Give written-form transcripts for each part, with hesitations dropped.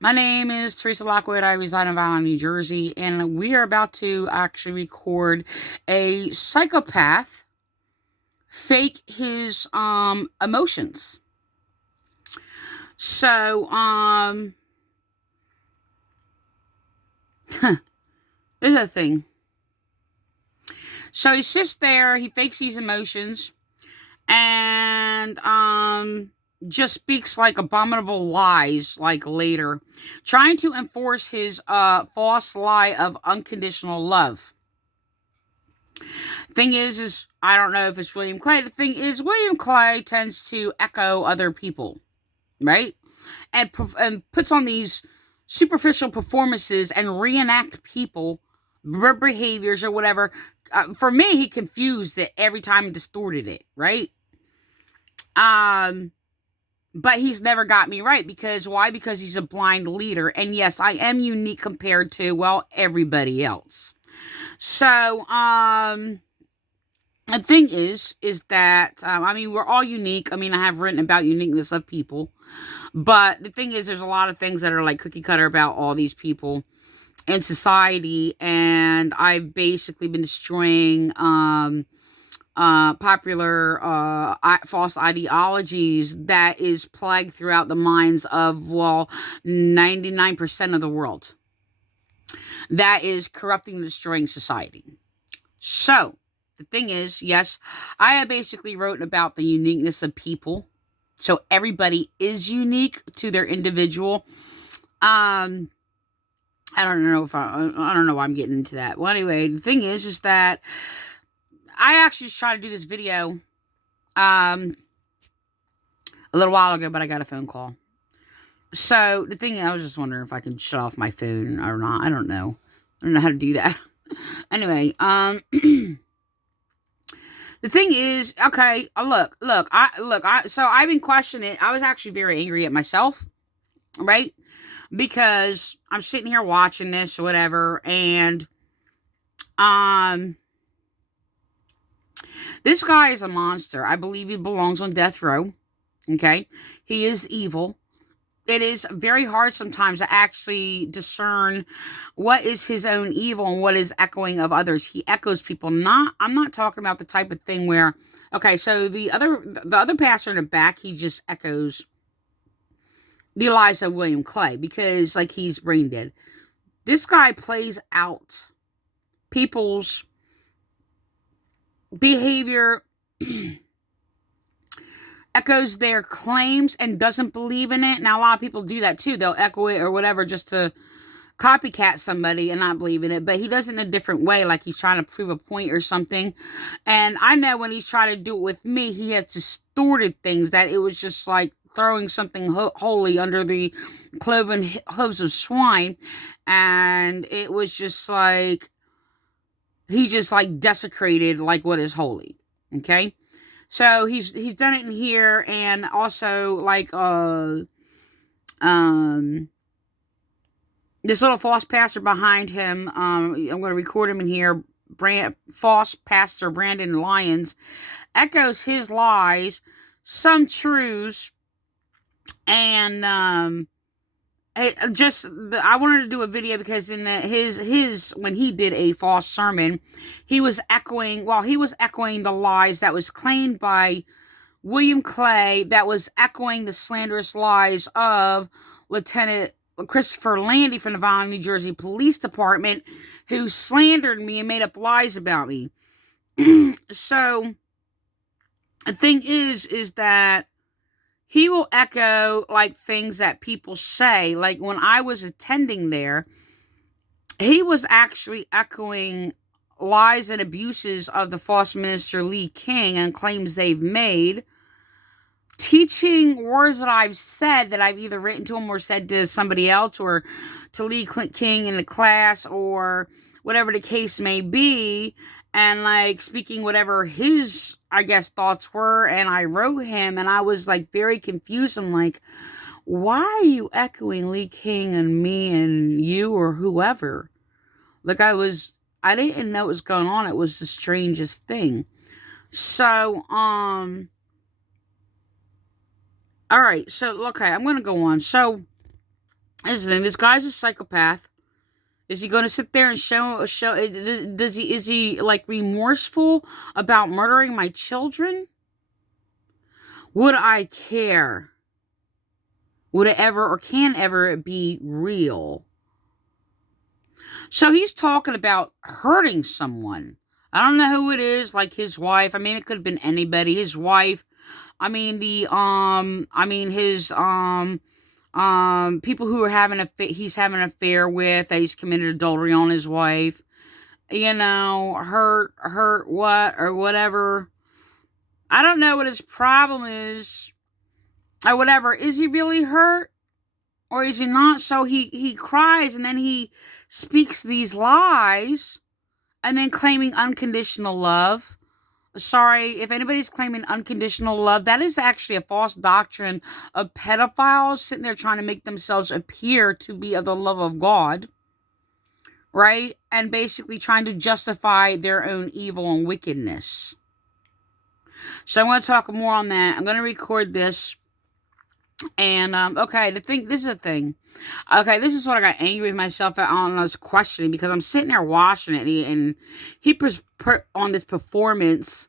My name is Teresa Lockwood. I reside in Vineland, New Jersey, and we are about to actually record a psychopath fake his emotions. So this is a thing. So he sits there, he fakes these emotions, and just speaks like abominable lies like later, trying to enforce his false lie of unconditional love. Thing is I don't know if it's William Clay. The thing is, William Clay tends to echo other people, right? And puts on these superficial performances and reenact people, their behaviors or whatever. For me, he confused it every time and distorted it, right? Um, but he's never got me right because why? Because he's a blind leader, and yes, I am unique compared to everybody else. So, the thing is that I mean, we're all unique. I mean, I have written about uniqueness of people, but the thing is, there's a lot of things that are like cookie cutter about all these people in society, and I've basically been destroying popular false ideologies that is plagued throughout the minds of 99% of the world. That is corrupting and destroying society. So the thing is, yes, I have basically wrote about the uniqueness of people. So everybody is unique to their individual. I don't know if I don't know why I'm getting into that. Well, anyway, the thing is that I actually just tried to do this video a little while ago, but I got a phone call. So the thing, I was just wondering if I can shut off my phone or not. I don't know. I don't know how to do that. Anyway, the thing is, okay, so I've been questioning it. I was actually very angry at myself, right? Because I'm sitting here watching this or whatever, and this guy is a monster. I believe he belongs on death row. Okay, he is evil. It is very hard sometimes to actually discern what is his own evil and what is echoing of others. He echoes people. I'm not talking about the type of thing where, okay, so the other pastor in the back, he just echoes the lies of William Clay because like he's brain dead. This guy plays out people's behavior, echoes their claims and doesn't believe in it. Now, a lot of people do that too. They'll echo it or whatever just to copycat somebody and not believe in it. But he does it in a different way, like he's trying to prove a point or something. And I know when he's trying to do it with me, he has distorted things that it was just like throwing something holy under the cloven hooves of swine. And it was just like, he just like desecrated like what is holy. Okay. So he's done it in here, and also like this little false pastor behind him. I'm going to record him in here. False pastor Brandon Lyons echoes his lies, some truths, and I wanted to do a video because in his when he did a false sermon, he was echoing the lies that was claimed by William Clay, that was echoing the slanderous lies of Lieutenant Christopher Landy from the Vineland, New Jersey Police Department, who slandered me and made up lies about me. So the thing is that he will echo like things that people say. Like when I was attending there, he was actually echoing lies and abuses of the false minister Lee King and claims they've made, teaching words that I've said that I've either written to him or said to somebody else or to Lee King in the class or whatever the case may be, and like speaking whatever his, I guess, thoughts were. And I wrote him, and I was like very confused. I'm like, why are you echoing Lee King and me and you or whoever? Like I didn't know what was going on. It was the strangest thing. So, all right. So, okay, I'm going to go on. So, This is the thing. This guy's a psychopath. Is he going to sit there and show? Is he like remorseful about murdering my children? Would I care? Would it ever or can ever be real? So he's talking about hurting someone. I don't know who it is, like his wife. I mean, it could have been anybody. His wife. I mean, his, people who are he's having an affair with, that he's committed adultery on his wife. You know, hurt what, or whatever. I don't know what his problem is, or whatever. Is he really hurt? Or is he not? So he cries, and then he speaks these lies, and then claiming unconditional love. Sorry, if anybody's claiming unconditional love, that is actually a false doctrine of pedophiles sitting there trying to make themselves appear to be of the love of God, right? And basically trying to justify their own evil and wickedness. So I'm going to talk more on that. I'm going to record this. And, okay, this is the thing. Okay, this is what I got angry with myself at on. I was questioning, because I'm sitting there watching it, and he put on this performance,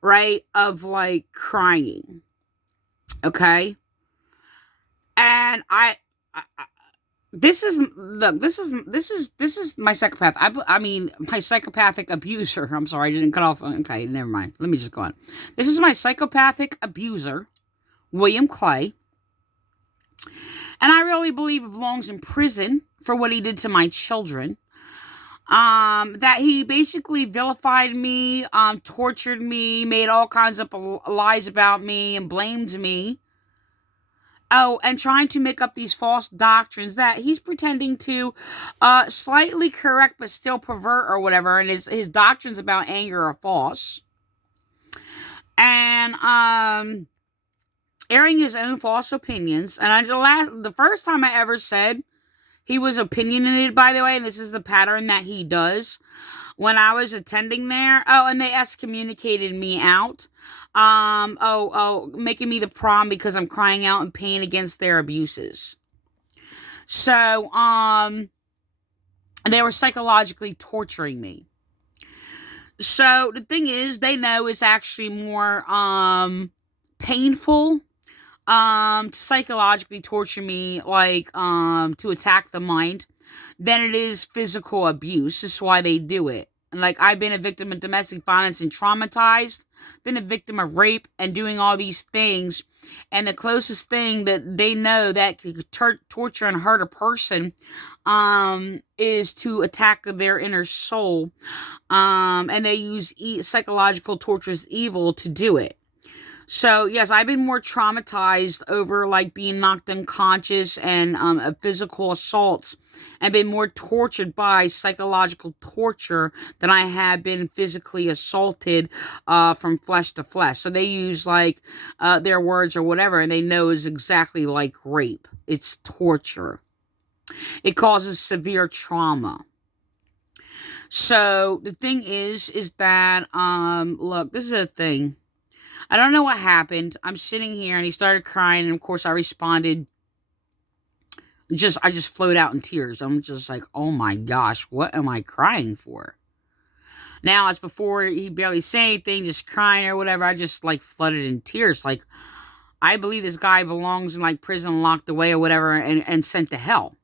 right, of, like, crying. Okay? And this is my psychopath. I mean, my psychopathic abuser. I'm sorry, I didn't cut off. Okay, never mind. Let me just go on. This is my psychopathic abuser, William Clay. And I really believe he belongs in prison for what he did to my children. That he basically vilified me, tortured me, made all kinds of lies about me, and blamed me. Oh, and trying to make up these false doctrines that he's pretending to slightly correct but still pervert or whatever. And his doctrines about anger are false. And airing his own false opinions. And the first time I ever said he was opinionated, by the way, and this is the pattern that he does, when I was attending there. Oh, and they excommunicated me out. Making me the prom because I'm crying out in pain against their abuses. So, they were psychologically torturing me. So, the thing is, they know it's actually more, painful to psychologically torture me, like, to attack the mind, than it is physical abuse. This is why they do it. And, like, I've been a victim of domestic violence and traumatized, been a victim of rape and doing all these things. And the closest thing that they know that could torture and hurt a person, is to attack their inner soul. And they use psychological torture as evil to do it. So, yes, I've been more traumatized over, like, being knocked unconscious and physical assaults, and been more tortured by psychological torture than I have been physically assaulted from flesh to flesh. So they use, like, their words or whatever, and they know it's exactly like rape. It's torture. It causes severe trauma. So the thing is that, look, this is a thing. I don't know what happened. I'm sitting here and he started crying, and of course I responded. I just flowed out in tears. I'm just like, oh my gosh, what am I crying for? Now, it's before he barely said anything, just crying or whatever. I just, like, flooded in tears. Like, I believe this guy belongs in, like, prison, locked away or whatever, and sent to hell.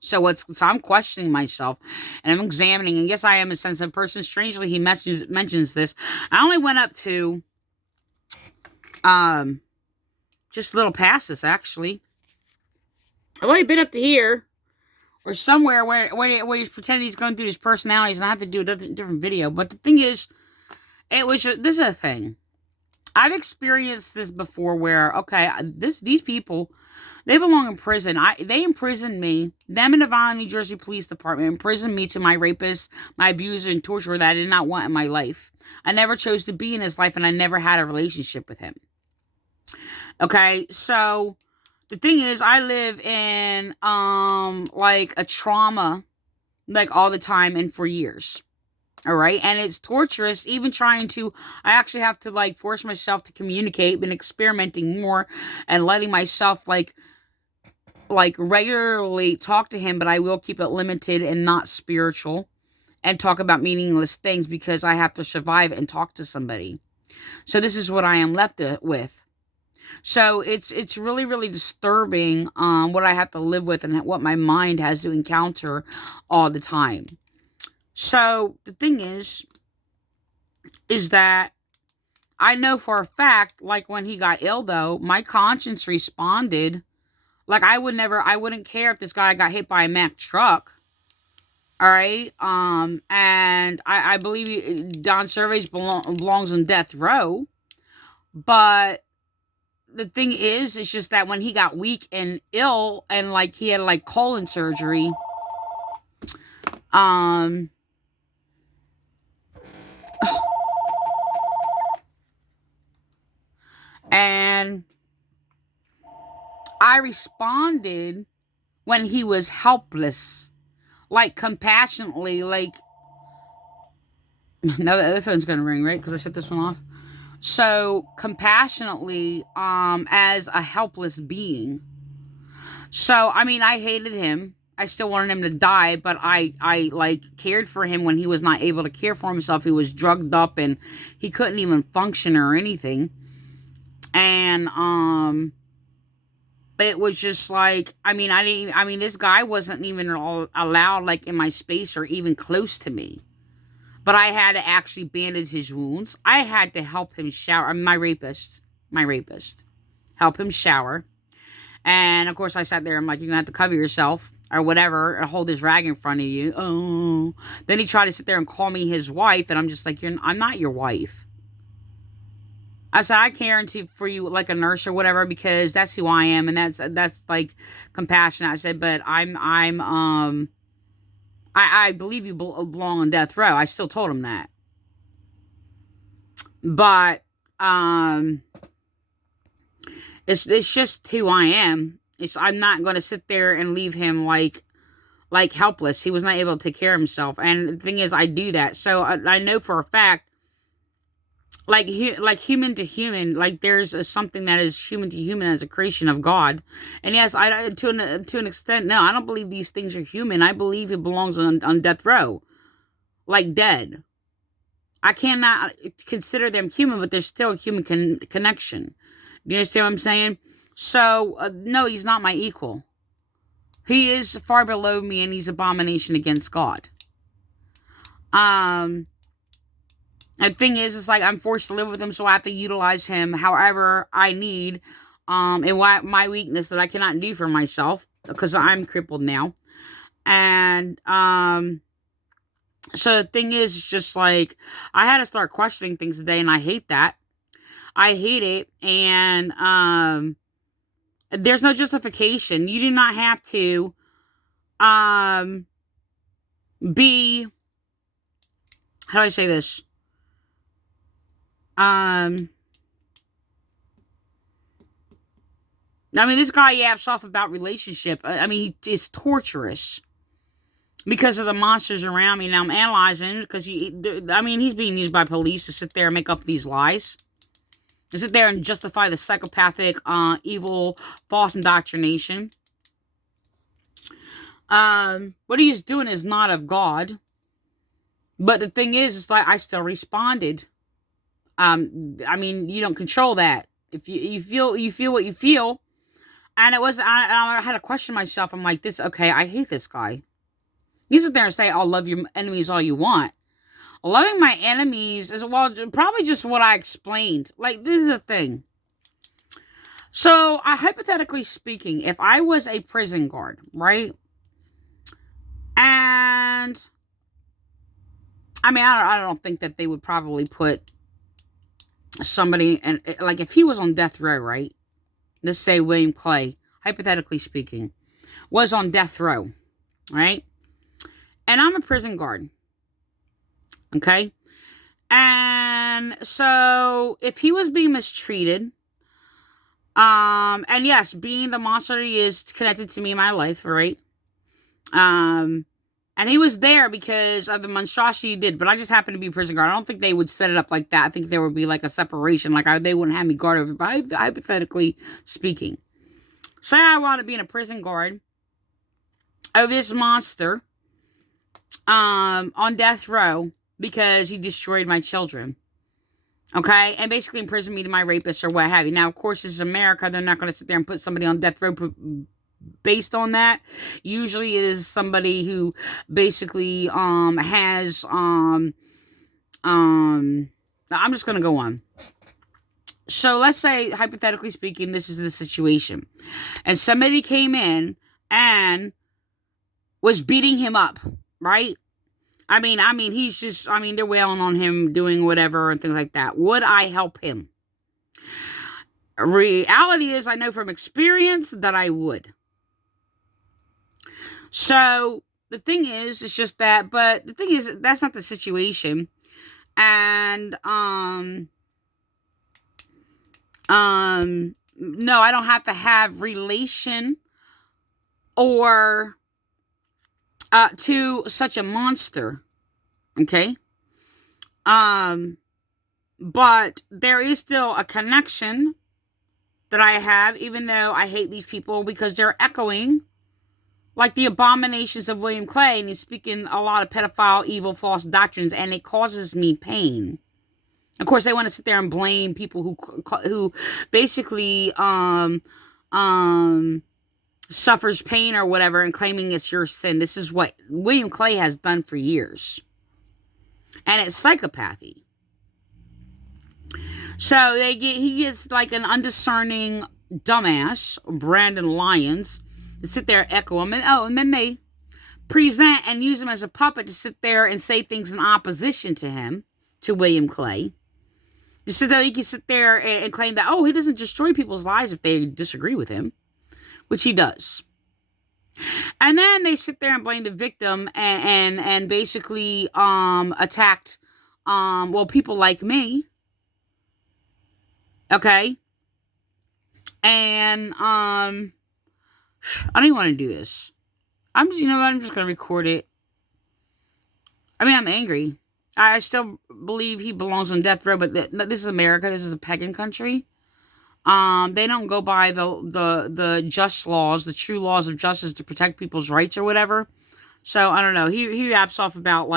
So I'm questioning myself, and I'm examining, and yes, I am a sensitive person. Strangely, he mentions this. I only went up to just a little past this, actually. I've already been up to here, or somewhere where he's pretending he's going through his personalities, and I have to do a different video. But the thing is, this is a thing. I've experienced this before where, okay, these people, they belong in prison. They imprisoned me. Them and the Vineland, New Jersey Police Department imprisoned me to my rapist, my abuser, and torturer that I did not want in my life. I never chose to be in his life, and I never had a relationship with him. Okay, so the thing is, I live in, like, a trauma, like, all the time and for years. All right, and it's torturous, even trying to, I actually have to, like, force myself to communicate, been experimenting more, and letting myself, like, like regularly talk to him, but I will keep it limited and not spiritual, and talk about meaningless things because I have to survive and talk to somebody. So this is what I am left with. So it's really, really disturbing what I have to live with and what my mind has to encounter all the time. So the thing is that I know for a fact, like when he got ill though, my conscience responded. Like I wouldn't care if this guy got hit by a Mack truck. All right. And I believe Don Surveys belongs on death row. But the thing is, it's just that when he got weak and ill and like he had like colon surgery, and I responded when he was helpless, like compassionately, like, now the other phone's gonna ring, right? Because I shut this one off. So compassionately, as a helpless being. So, I mean, I hated him. I still wanted him to die, but I like cared for him when he was not able to care for himself. He was drugged up and he couldn't even function or anything. And, it was just like, I mean, this guy wasn't even allowed like in my space or even close to me. But I had to actually bandage his wounds. I had to help him shower. My rapist, help him shower. And of course I sat there. I'm like, you're going to have to cover yourself or whatever and hold this rag in front of you. Oh. Then he tried to sit there and call me his wife. And I'm just like, I'm not your wife. I said, I care for you like a nurse or whatever, because that's who I am. And that's like compassionate. I said, but I believe you belong on death row. I still told him that. But, it's just who I am. I'm not going to sit there and leave him like helpless. He was not able to take care of himself. And the thing is, I do that. So I know for a fact, like human to human, like there's something that is human to human as a creation of God. And yes, to an extent, no, I don't believe these things are human. I believe it belongs on death row, like dead. I cannot consider them human, but there's still a human connection. You understand what I'm saying? So, no, he's not my equal. He is far below me, and he's abomination against God. The thing is, it's like I'm forced to live with him, so I have to utilize him however I need, and my weakness that I cannot do for myself, because I'm crippled now. And, so the thing is, it's just like, I had to start questioning things today, and I hate that. I hate it, and, there's no justification. You do not have to, be, how do I say this? I mean, this guy yaps off about relationship. I mean, it's torturous because of the monsters around me. Now I'm analyzing because he's being used by police to sit there and make up these lies, to sit there and justify the psychopathic, evil, false indoctrination. What he's doing is not of God. But the thing is, it's like I still responded. I mean, you don't control that. If you feel what you feel. And it was, I had to question myself. I'm like, okay, I hate this guy. You sit there and say, I'll love your enemies all you want. Loving my enemies is, well, probably just what I explained. Like, this is the thing. So, hypothetically speaking, if I was a prison guard, right? And, I mean, I don't think that they would probably put somebody, and like, if he was on death row, right? Let's say William Clay, hypothetically speaking, was on death row, right? And I'm a prison guard. Okay? And so, if he was being mistreated, and yes, being the monster he is connected to me in my life, right? And he was there because of the monstrosity he did, but I just happened to be a prison guard. I don't think they would set it up like that. I think there would be like a separation, like they wouldn't have me guard over, but hypothetically speaking. Say I want to be in a prison guard of this monster on death row because he destroyed my children. Okay? And basically imprison me to my rapist or what have you. Now, of course, this is America. They're not going to sit there and put somebody on death row based on that. Usually it is somebody who basically has I'm just going to go on. So let's say, hypothetically speaking, this is the situation. And somebody came in and was beating him up, right? I mean, he's just, they're wailing on him, doing whatever and things like that. Would I help him? Reality is, I know from experience that I would. So, the thing is, it's just that, but the thing is, that's not the situation. And, no, I don't have to have relation or to such a monster. Okay? But there is still a connection that I have, even though I hate these people because they're echoing like the abominations of William Clay, and he's speaking a lot of pedophile, evil, false doctrines, and it causes me pain. Of course, they want to sit there and blame people who basically suffers pain or whatever and claiming it's your sin. This is what William Clay has done for years. And it's psychopathy. So he gets like an undiscerning dumbass, Brandon Lyons, to sit there and echo him. And then they present and use him as a puppet to sit there and say things in opposition to him, to William Clay. So that he can sit there and claim that, he doesn't destroy people's lives if they disagree with him, which he does. And then they sit there and blame the victim and basically attacked people like me. Okay? And I don't even want to do this. I'm just gonna record it. I'm angry. I still believe he belongs on death row, but this is America. This is a pagan country. They don't go by the just laws, the true laws of justice to protect people's rights or whatever. So I don't know. He raps off about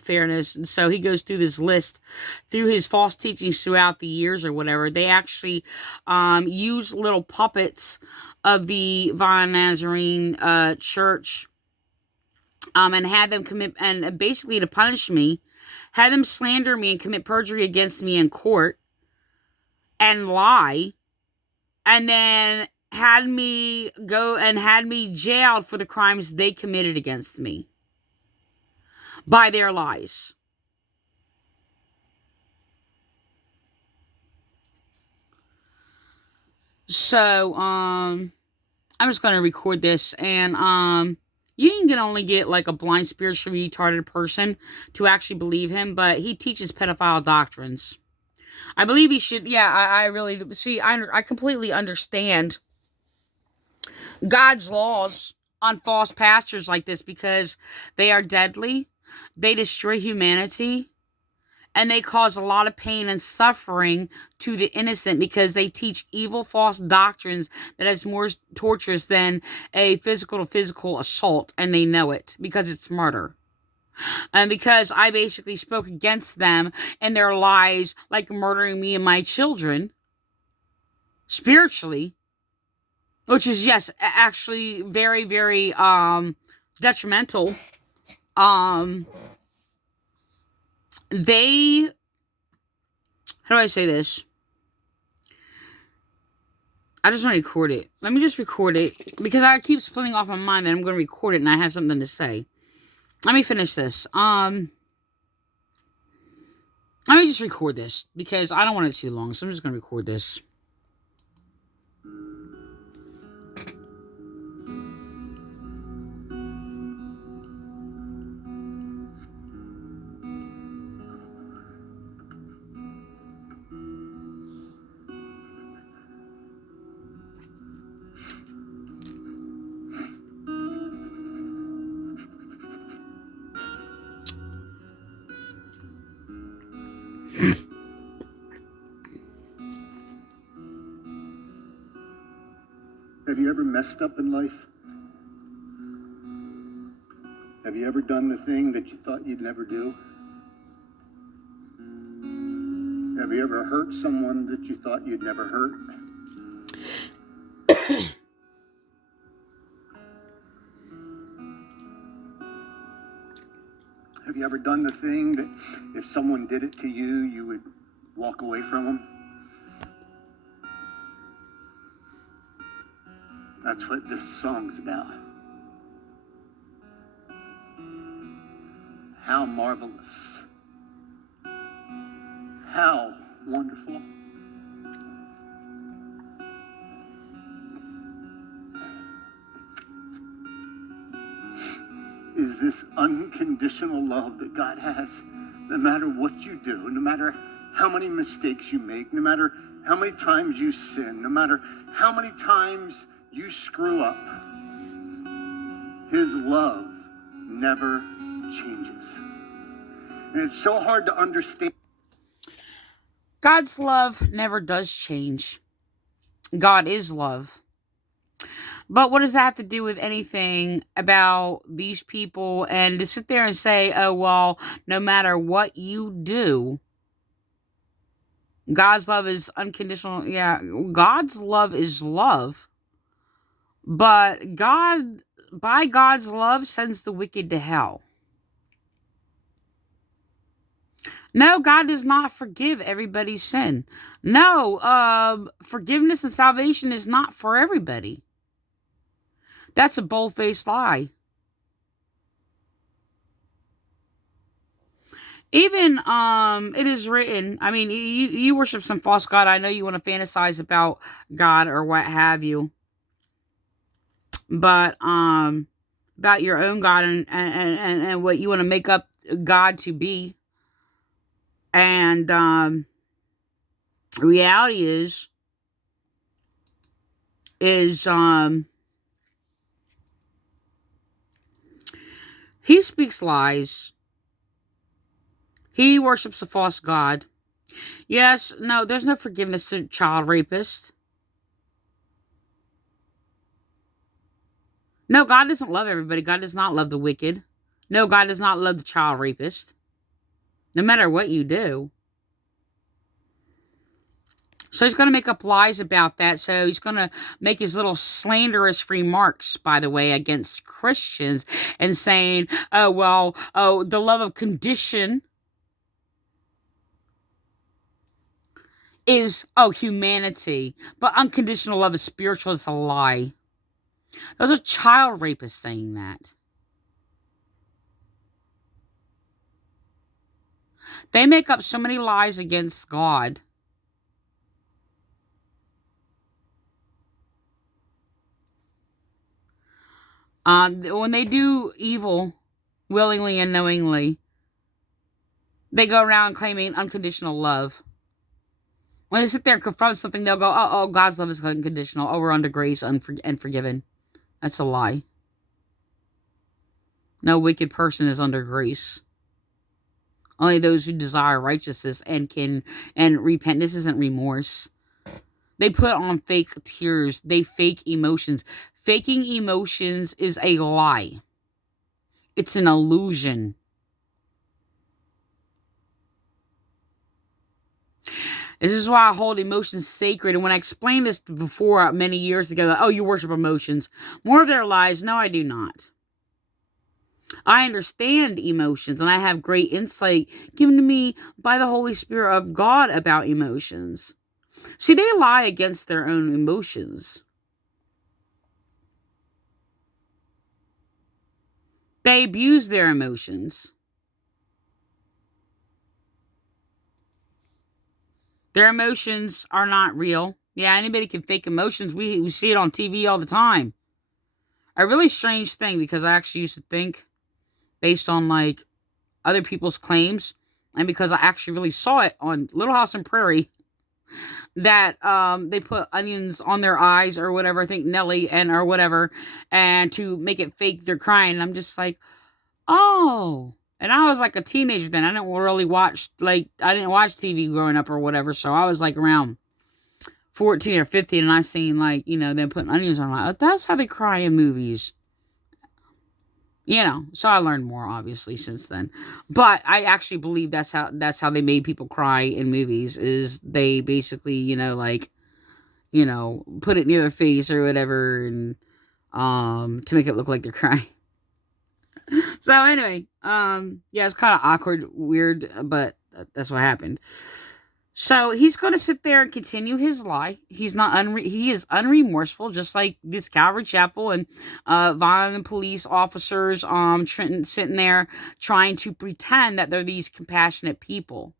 fairness, and so he goes through this list through his false teachings throughout the years or whatever. They actually use little puppets of the Vine Nazarene church and had them commit, and basically to punish me, had them slander me and commit perjury against me in court and lie, and then had me jailed for the crimes they committed against me by their lies. So, I'm just going to record this, and, you can only get like a blind, spiritually retarded person to actually believe him, but he teaches pedophile doctrines. I believe he should, I really, see, I completely understand God's laws on false pastors like this because they are deadly, they destroy humanity, and they cause a lot of pain and suffering to the innocent because they teach evil, false doctrines that is more torturous than a physical assault, and they know it because it's murder. And because I basically spoke against them and their lies, like murdering me and my children, spiritually, which is, yes, actually very, very detrimental. They, how do I say this? I just want to record it. Let me just record it because I keep splitting off my mind and I'm going to record it and I have something to say. Let me finish this. Let me just record this because I don't want it too long, so I'm just going to record this. Have you ever messed up in life? Have you ever done the thing that you thought you'd never do? Have you ever hurt someone that you thought you'd never hurt? Have you ever done the thing that if someone did it to you, you would walk away from them? That's what this song's about. How marvelous. How wonderful. Is this unconditional love that God has, no matter what you do, no matter how many mistakes you make, no matter how many times you sin, no matter how many times you screw up, his love never changes. And it's so hard to understand. God's love never does change. God is love. But what does that have to do with anything about these people? And to sit there and say, oh, well, no matter what you do, God's love is unconditional. Yeah, God's love is love. But God, by God's love, sends the wicked to hell. No, God does not forgive everybody's sin. No, forgiveness and salvation is not for everybody. That's a bold-faced lie. Even, it is written, I mean, you worship some false god. I know you want to fantasize about God or what have you. But, about your own God and what you want to make up God to be. And, reality is, he speaks lies. He worships a false god. Yes, no, there's no forgiveness to child rapists. No, God doesn't love everybody. God does not love the wicked. No, God does not love the child rapist. No matter what you do. So he's going to make up lies about that. So he's going to make his little slanderous remarks, by the way, against Christians and saying, oh, well, oh, the love of condition is, oh, humanity. But unconditional love is spiritual. It's a lie. Those are child rapists saying that. They make up so many lies against God. When they do evil willingly and knowingly, they go around claiming unconditional love. When they sit there and confront something, they'll go, oh, God's love is unconditional. Oh, we're under grace and forgiven. That's a lie. No wicked person is under grace. Only those who desire righteousness and repent. This isn't remorse. They put on fake tears. They fake emotions. Faking emotions is a lie. It's an illusion. This is why I hold emotions sacred. And when I explained this before many years ago, that, oh, you worship emotions. More of their lies. No, I do not. I understand emotions, and I have great insight given to me by the Holy Spirit of God about emotions. See, they lie against their own emotions. They abuse their emotions. Their emotions are not real. Yeah, anybody can fake emotions. We see it on TV all the time. A really strange thing, because I actually used to think, based on like other people's claims, and because I actually really saw it on Little House on Prairie, that they put onions on their eyes or whatever, I think Nelly or whatever, and to make it fake they're crying. And I'm just like, oh. And I was like a teenager then. I didn't watch TV growing up or whatever, so I was like around 14 or 15, and I seen, like, them putting onions on. Like, oh, that's how they cry in movies. So I learned more, obviously, since then. But I actually believe that's how they made people cry in movies, is they basically, put it near their face or whatever, and to make it look like they're crying. So anyway, yeah, it's kind of awkward, weird, but that's what happened. So he's going to sit there and continue his lie. He's not he is unremorseful, just like this Calvary Chapel and Vineland police officers, Trenton, sitting there trying to pretend that they're these compassionate people.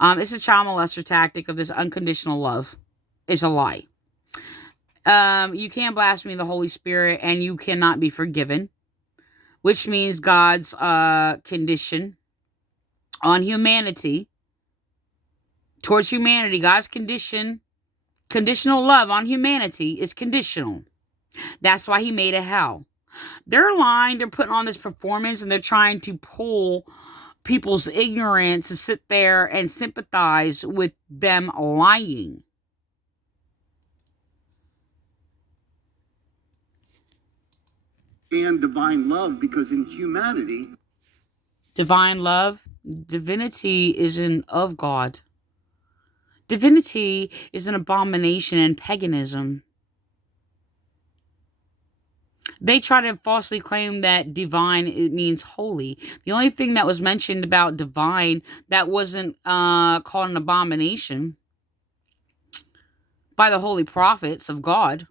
It's a child molester tactic of this unconditional love. It's a lie. You can't blaspheme the Holy Spirit, and you cannot be forgiven, which means God's condition on humanity, towards humanity. God's conditional love on humanity is conditional. That's why he made a hell. They're lying. They're putting on this performance, and they're trying to pull people's ignorance to sit there and sympathize with them lying. And divine love, because in humanity, divine love, divinity isn't of God. Divinity is an abomination and paganism. They try to falsely claim that divine, it means holy. The only thing that was mentioned about divine that wasn't called an abomination by the holy prophets of God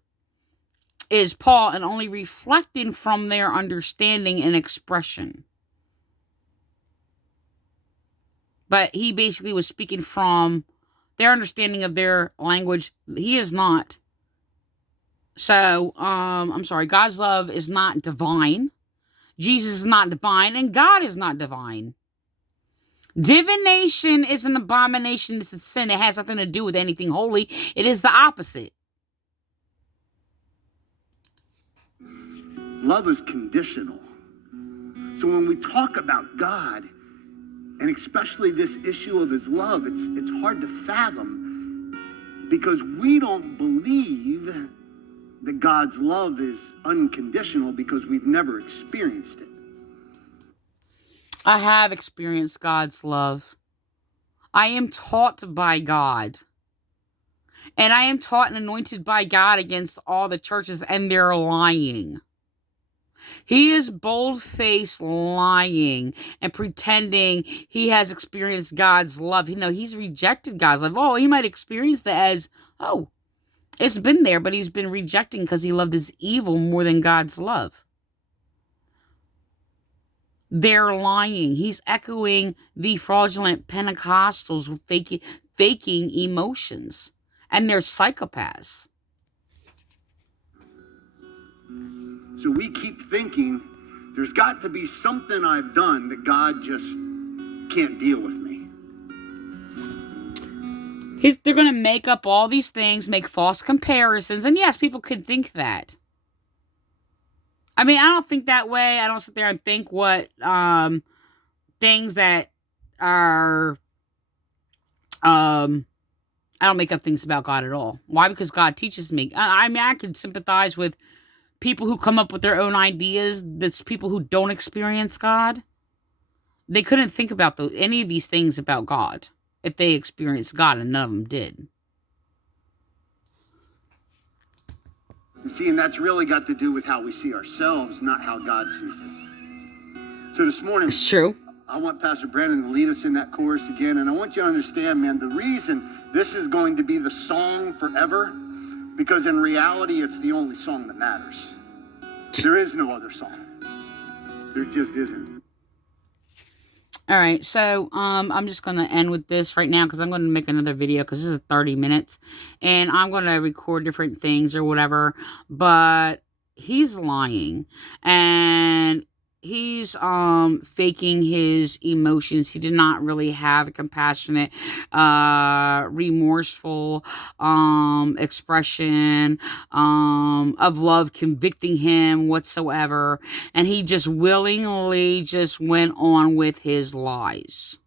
is Paul, and only reflecting from their understanding and expression. But he basically was speaking from their understanding of their language. He is not. So, I'm sorry, God's love is not divine. Jesus is not divine, and God is not divine. Divination is an abomination. It's a sin. It has nothing to do with anything holy. It is the opposite. Love is conditional. So when we talk about God, and especially this issue of his love, it's hard to fathom, because we don't believe that God's love is unconditional because we've never experienced it. I have experienced God's love. I am taught by God. And I am taught and anointed by God against all the churches, and they're lying. He is bold-faced lying and pretending he has experienced God's love. He's rejected God's love. Oh, he might experience that as, oh, it's been there, but he's been rejecting because he loved his evil more than God's love. They're lying. He's echoing the fraudulent Pentecostals faking emotions. And they're psychopaths. So we keep thinking there's got to be something I've done that God just can't deal with me. They're going to make up all these things, make false comparisons. And yes, people could think that. I mean, I don't think that way. I don't sit there and think what things that are... I don't make up things about God at all. Why? Because God teaches me. I mean, I can sympathize with people who come up with their own ideas. That's people who don't experience God. They couldn't think about any of these things about God if they experienced God, and none of them did. You see, and that's really got to do with how we see ourselves, not how God sees us. So this morning, it's true. I want Pastor Brandon to lead us in that chorus again, and I want you to understand, man, the reason this is going to be the song forever, because in reality, it's the only song that matters. There is no other song. There just isn't. All right, so I'm just going to end with this right now, because I'm going to make another video, because this is 30 minutes, and I'm going to record different things or whatever, but he's lying, and he's faking his emotions. He did not really have a compassionate, remorseful expression of love convicting him whatsoever, and he just willingly just went on with his lies.